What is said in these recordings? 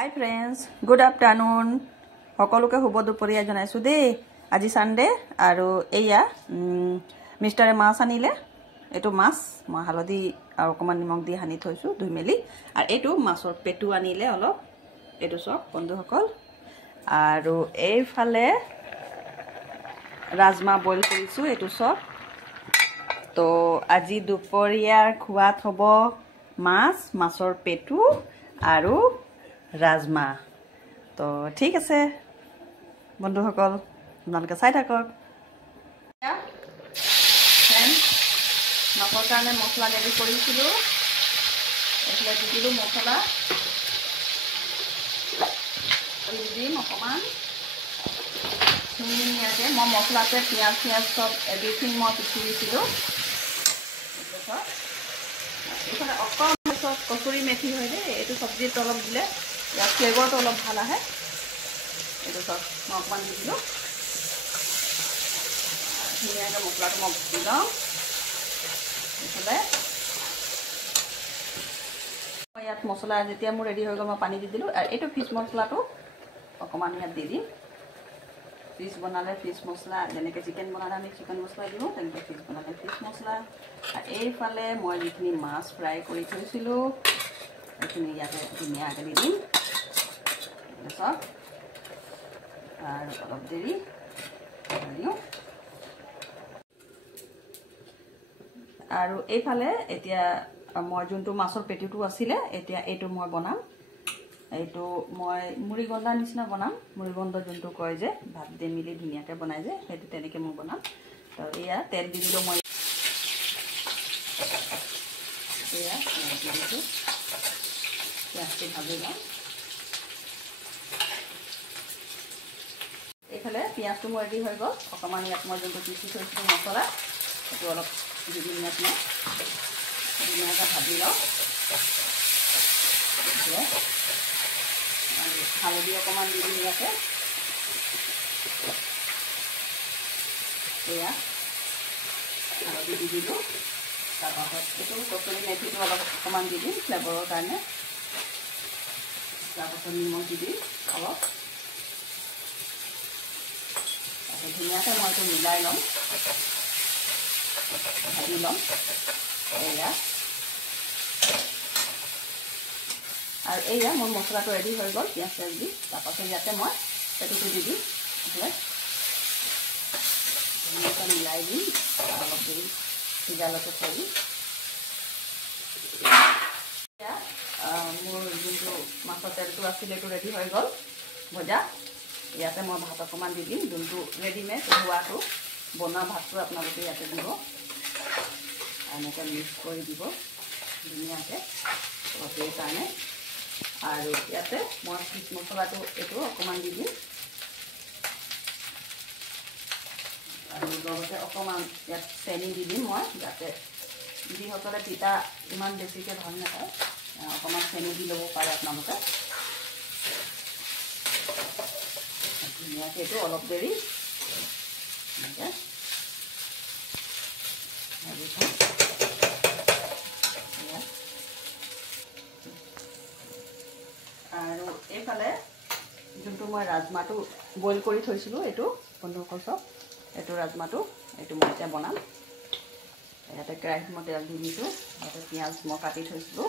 Hi friends, good afternoon. সকলোকে শুভ দুপৰীয়া জনাইছো দেই। আজি সানডে আৰু এয়া মিষ্টাৰে মাছ আনিলে। এটো মাছ মই হালধি আৰু অকমান নিমখ দি হানি থৈছো ধুই মেলি। আৰু এটো মাছৰ পেটু আনিলে অলপ। এটো সব বন্ধুসকল। আৰু এইফালে ৰাজমা বইল কৰিছো এটো সব। তো আজি দুপৰীয়াৰ খোৱাত হ'ব মাছ, মাছৰ পেটু আৰু ৰাজমা। তো ঠিক আছে বন্ধুসকল, আপোনালোকে চাই থাকক। মাছৰ কাৰণে মছলা ৰেডি কৰিছিলো। এইফালে দি দিলো মছলা। দিম অকণমান ধুনীয়াকৈ মই মছলাতে পিঁয়াজ চব এভৰিথিং মই পিচি দিছিলোঁ। এইফালে অকণমান চব কচুৰি মেথি হয় দেই, এইটো চব্জিত অলপ দিলে ইয়াৰ ফ্লেভাৰটো অলপ ভাল আহে। এইটো চব মই অকণমান দি দিলোঁ। ধুনীয়াকৈ মছলাটো মই দি লওঁ। এইফালে ইয়াত মছলা যেতিয়া মোৰ ৰেডি হৈ গ'ল মই পানী দি দিলোঁ। আৰু এইটো ফিছ মছলাটো অকণমান ইয়াত দি দিম। ফিছ বনালে ফিছ মছলা, যেনেকৈ চিকেন বনালে আমি চিকেন মছলা দিওঁ, তেনেকৈ ফিছ বনালে ফিছ মছলা। আৰু এইফালে মই যিখিনি মাছ ফ্ৰাই কৰি থৈছিলোঁ সেইখিনি ইয়াতে ধুনীয়াকৈ দি দিম। চব আৰু অলপ দেৰি দিওঁ। আৰু এইফালে এতিয়া মই যোনটো মাছৰ পেটুটো আছিলে, এতিয়া এইটো মই বনাম। এইটো মই মুড়িগণ্ডা নিচিনা বনাম। মুড়িগণ্ড যোনটো কয় যে ভাত দি মিলি ধুনীয়াকৈ বনাই যে, সেইটো তেনেকৈ মই বনাম। তো এয়া তেল দি দিলোঁ মই। এয়া দি দিছোঁ। পিঁয়াজটো ভাজি লওঁ। এইফালে পিঁয়াজটো মোৰ ৰেডি হৈ গ'ল। অকণমান ইয়াত মই যোনটো পিচি থৈছিলোঁ মছলা, সেইটো অলপ দি দিম ইয়াত মই ধুনীয়াকৈ ভাজি লওঁ। হালধি অকণমান দি দিম ইয়াতে। এয়া হালধি দি দিলোঁ। তাৰপাছত এইটো কচুৰি মেথিটো অলপ অকণমান দি দিম ফ্লেভাৰৰ কাৰণে। তাৰপাছত নিমখ দি দিম অলপ। তাৰপিছত ধুনীয়াকৈ মই এইটো মিলাই ল'ম, ভাজি ল'ম। এয়া আৰু এয়া মোৰ মছলাটো ৰেডি হৈ গ'ল পিঁয়াজ চিয়াজ দি। তাৰপাছত ইয়াতে মই পেটুটো দি দিম। ধুনীয়াকৈ মিলাই দিম। অলপ দেৰি সিজালৈকে থৈ দিম। এতিয়া মোৰ যোনটো মাছৰ তেলটো আছিলে এইটো ৰেডি হৈ গ'ল ভজা। ইয়াতে মই ভাত অকণমান দি দিম, যোনটো ৰেডিমেড হোৱাটো বনোৱা ভাতটো আপোনালোকে ইয়াতে দিব। এনেকৈ মিক্স কৰি দিব ধুনীয়াকৈ অলপ দেৰিৰ কাৰণে। আৰু ইয়াতে মই ফিছ মছলাটো এইটো অকণমান দি দিম। আৰু লগতে অকণমান ইয়াত চেনি দি দিম মই, যাতে যিসকলে তিতা ইমান বেছিকৈ ভাল নাপায় অকণমান চেনি দি ল'ব পাৰে আপোনালোকে। ধুনীয়াকৈ এইটো অলপ দেৰি এনেকৈ ভাজি থওঁ। আৰু এইফালে যোনটো মই ৰাজমাটো বইল কৰি থৈছিলোঁ, এইটো বন্ধুসকল চব এইটো ৰাজমাটো এইটো মই এতিয়া বনাম। ইয়াতে কেৰাহীত মই তেল দি দিছোঁ। ইয়াতে পিঁয়াজ মই কাটি থৈছিলোঁ,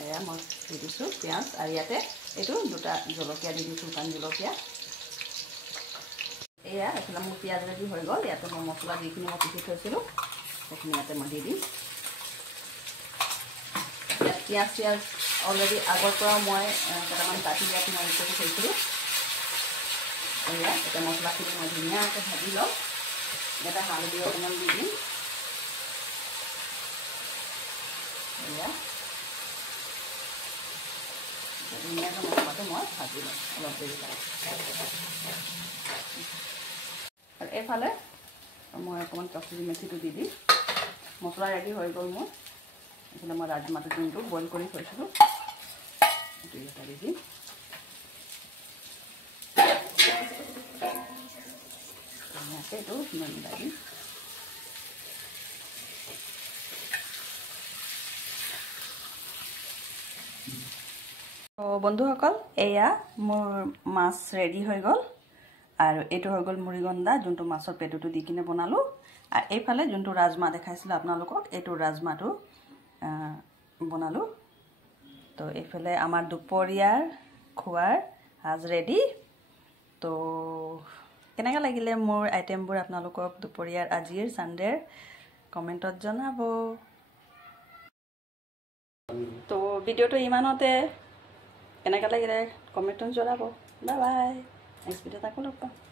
এয়া মই দি দিছোঁ পিঁয়াজ। আৰু ইয়াতে এইটো দুটা জলকীয়া দি দিছোঁ, শুকান জলকীয়া। এয়া এইফালে মোৰ পিঁয়াজ ৰেডি হৈ গ'ল। ইয়াতে মই মছলা যিখিনি মই পিচি থৈছিলোঁ সেইখিনি ইয়াতে মই দি দিম। ইয়াত পিঁয়াজ চিয়াজ অলৰেডি আগৰ পৰা মই কেইটামান কাটি ইয়াত মই কৰি থৈছিলোঁ। এয়া এতিয়া মছলাখিনি মই ধুনীয়াকৈ ভাজি লওঁ। ইয়াতে হালধি অকণমান দি দিম। এয়া ধুনীয়াকৈ মছলাটো মই ভাজি লওঁ অলপ দেৰি কাৰণে। আৰু এইফালে মই অকণমান কচুৰি মেথিটো দি দিম। মছলা ৰেডি হৈ গ'ল মোৰ। এইফালে মই ৰাজমাটো যোনটো বইল কৰি থৈছিলোঁ সেইটো ইয়াতে দি দিম। ধুনীয়াকৈ এইটো মিলাই দিম। বন্ধুসকল এয়া মোৰ মাছ ৰেডি হৈ গ'ল আৰু এইটো হৈ গ'ল মুৰিগণ্ডা যোনটো মাছৰ পেটুটো দি কিনে বনালোঁ আৰু এইফালে যোনটো ৰাজমা দেখাইছিলোঁ আপোনালোকক এইটো ৰাজমাটো বনালোঁ তো এইফালে আমাৰ দুপৰীয়াৰ খোৱাৰ সাজ ৰেডি তো কেনেকৈ লাগিলে মোৰ আইটেমবোৰ আপোনালোকক দুপৰীয়াৰ আজিৰ ছানডেৰ কমেণ্টত জনাব তো ভিডিঅ'টো ইমানতে কেনেকৈ লাগিলে কমেণ্টত জনাব বাই বাই নেক্সট ভিডিঅ'ত আকৌ লগ পাম